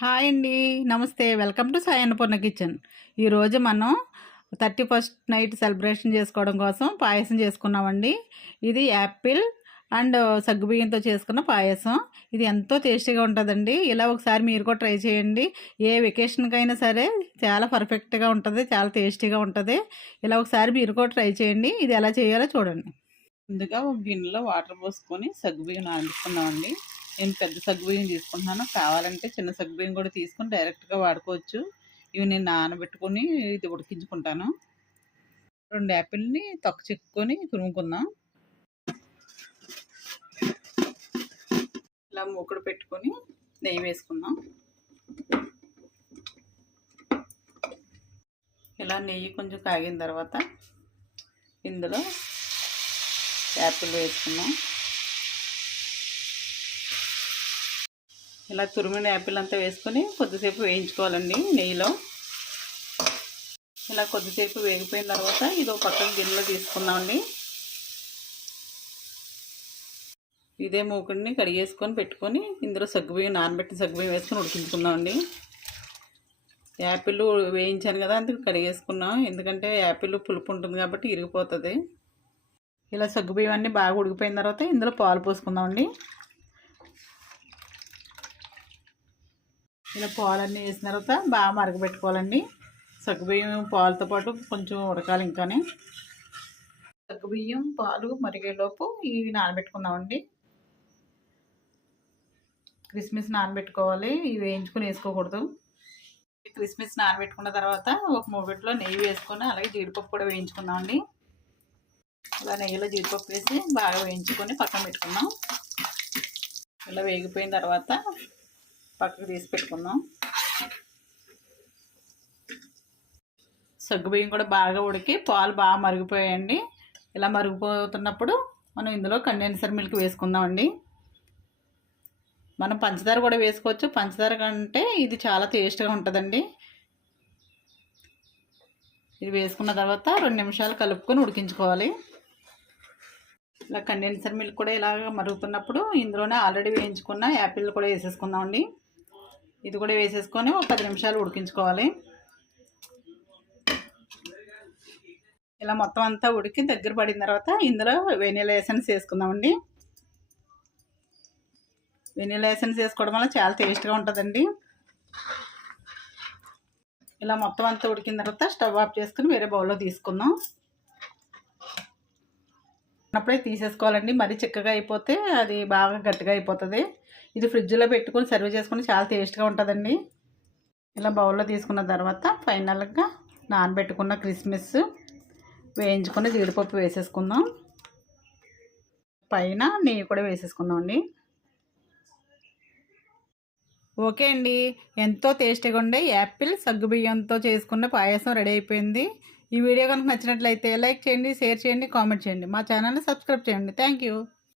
Hi అండి. నమస్తే. Welcome to Sai Annapurna kitchen. ఈరోజు మనం 31st నైట్ సెలబ్రేషన్ చేసుకోవడం కోసం పాయసం చేసుకున్నామండి. ఇది యాపిల్ అండ్ సగ్గుబియ్యంతో చేసుకున్న పాయసం. ఇది ఎంతో టేస్టీగా ఉంటుందండి. ఇలా ఒకసారి మీరు కూడా ట్రై చేయండి. ఏ వెకేషన్కైనా సరే చాలా పర్ఫెక్ట్గా ఉంటుంది, చాలా టేస్టీగా ఉంటుంది. ఇలా ఒకసారి మీరు కూడా ట్రై చేయండి. ఇది ఎలా చేయాలో చూడండి. ముందుగా ఒక గిన్నెలో వాటర్ పోసుకొని సగ్గుబియ్యం నానబెట్టుకుందామండి. నేను పెద్ద సగ్గుబియ్యం తీసుకుంటున్నాను. కావాలంటే చిన్న సగ్గుబియ్యం కూడా తీసుకొని డైరెక్ట్గా వాడుకోవచ్చు. ఇవి నేను నానబెట్టుకొని ఇది ఉడికించుకుంటాను. 2 యాపిల్ని తొక్క చెక్కుకొని తురుముకుందాం. ఇలా మూకుడు పెట్టుకొని నెయ్యి వేసుకుందాం. ఇలా నెయ్యి కొంచెం కాగిన తర్వాత ఇందులో యాపిల్ వేసుకున్నాం. ఇలా తురిమిన యాపిల్ అంతా వేసుకొని కొద్దిసేపు వేయించుకోవాలండి నెయ్యిలో. ఇలా కొద్దిసేపు వేగిపోయిన తర్వాత ఇది ఒక పక్కన గిన్నెలో తీసుకుందామండి. ఇదే మూకుడిని కడిగేసుకొని పెట్టుకొని ఇందులో సగ్గుబియ్యం నానబెట్టిన సగ్గుబియ్యం వేసుకొని ఉడికించుకుందామండి. యాపిల్ వేయించాను కదా, అందుకు కడిగేసుకున్నాం. ఎందుకంటే యాపిల్ పులుపు ఉంటుంది కాబట్టి ఇరిగిపోతుంది. ఇలా సగ్గుబియ్యం అన్నీ బాగా ఉడికిపోయిన తర్వాత ఇందులో పాలు పోసుకుందామండి. ఇలా పాలన్నీ వేసిన తర్వాత బాగా మరగబెట్టుకోవాలండి. సగ్గుబియ్యం పాలతో పాటు కొంచెం ఉడకాలి. ఇంకానే సగ్గుబియ్యం పాలు మరిగేలోపు ఇవి నానబెట్టుకుందామండి. కిస్మిస్ నానబెట్టుకోవాలి. ఇవి వేయించుకొని వేసుకోకూడదు. కిస్మిస్ నానబెట్టుకున్న తర్వాత ఒక మూగిట్లో నెయ్యి వేసుకొని అలాగే జీడిపప్పు కూడా వేయించుకుందామండి. ఇలా నెయ్యిలో జీడిపప్పు వేసి బాగా వేయించుకొని పక్కన పెట్టుకుందాం. ఇలా వేగిపోయిన తర్వాత పక్కకు తీసి పెట్టుకుందాం. సగ్గుబియ్యం కూడా బాగా ఉడికి పాలు బాగా మరిగిపోయాయండి. ఇలా మరిగిపోతున్నప్పుడు మనం ఇందులో కండెన్సర్ మిల్క్ వేసుకుందామండి. మనం పంచదార కూడా వేసుకోవచ్చు. పంచదార కంటే ఇది చాలా టేస్ట్గా ఉంటుందండి. ఇది వేసుకున్న తర్వాత 2 నిమిషాలు కలుపుకొని ఉడికించుకోవాలి. ఇలా కండెన్సర్ మిల్క్ కూడా ఇలాగ మరుగుతున్నప్పుడు ఇందులోనే ఆల్రెడీ వేయించుకున్న యాపిల్ కూడా వేసేసుకుందామండి. ఇది కూడా వేసేసుకొని ఒక 10 నిమిషాలు ఉడికించుకోవాలి. ఇలా మొత్తం అంతా ఉడికి దగ్గర పడిన తర్వాత ఇందులో వెనిలా ఎసెన్స్ వేసుకుందామండి. వెనిలా ఎసెన్స్ వేసుకోవడం వల్ల చాలా టేస్ట్గా ఉంటుందండి. ఇలా మొత్తం అంతా ఉడికిన తర్వాత స్టవ్ ఆఫ్ చేసుకుని వేరే బౌల్లో తీసుకుందాం. అప్పుడే తీసేసుకోవాలండి. మరీ చిక్కగా అయిపోతే అది బాగా గట్టిగా అయిపోతుంది. ఇది ఫ్రిడ్జ్లో పెట్టుకొని సర్వ్ చేసుకుని చాలా టేస్ట్గా ఉంటుందండి. ఇలా బౌల్లో తీసుకున్న తర్వాత ఫైనల్గా నానబెట్టుకున్న కిస్మిస్ వేయించుకొని జీడిపప్పు వేసేసుకుందాం. పైన నెయ్యి కూడా వేసేసుకుందాం అండి. ఓకే అండి, ఎంతో టేస్టీగా ఉండే యాపిల్ సగ్గుబియ్యంతో చేసుకున్న పాయసం రెడీ అయిపోయింది. ఈ వీడియో కనుక నచ్చినట్లయితే లైక్ చేయండి, షేర్ చేయండి, కామెంట్ చేయండి. మా ఛానల్ని సబ్స్క్రైబ్ చేయండి. Thank you.